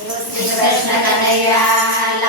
Krishna Kanaiya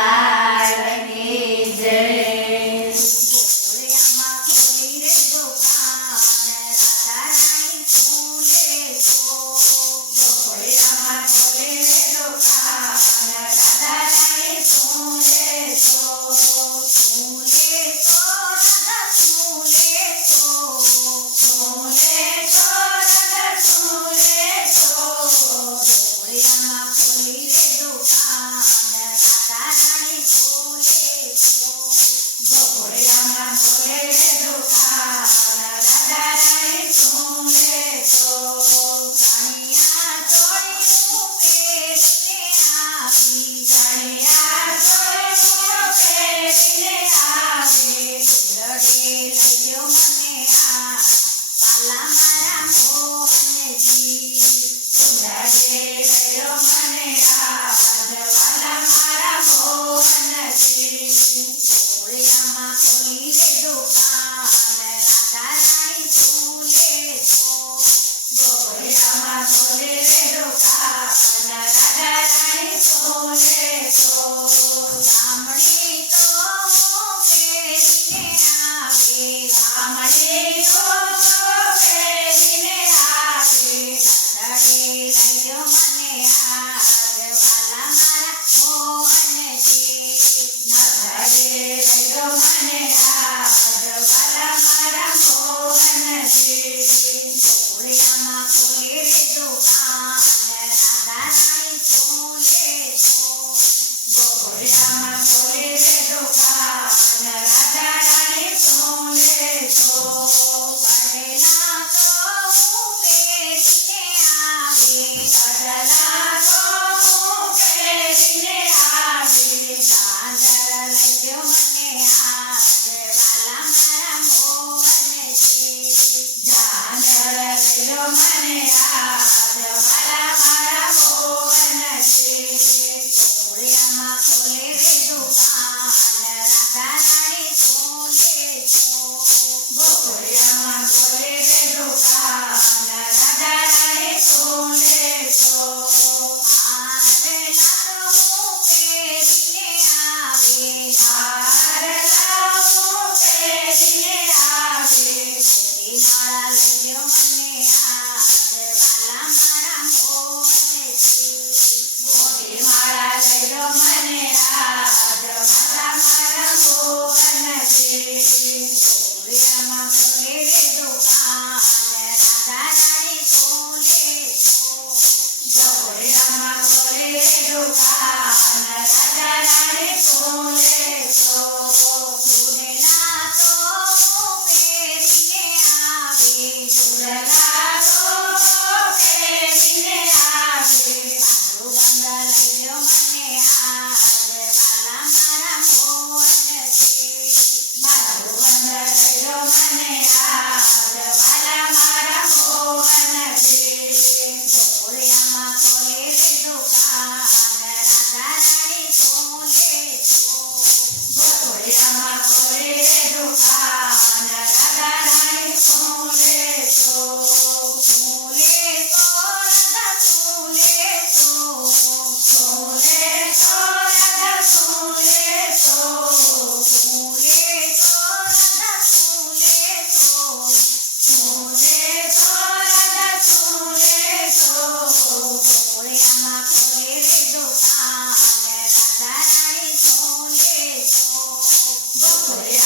Yes. Manera.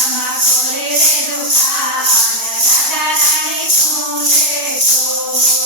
Thank you.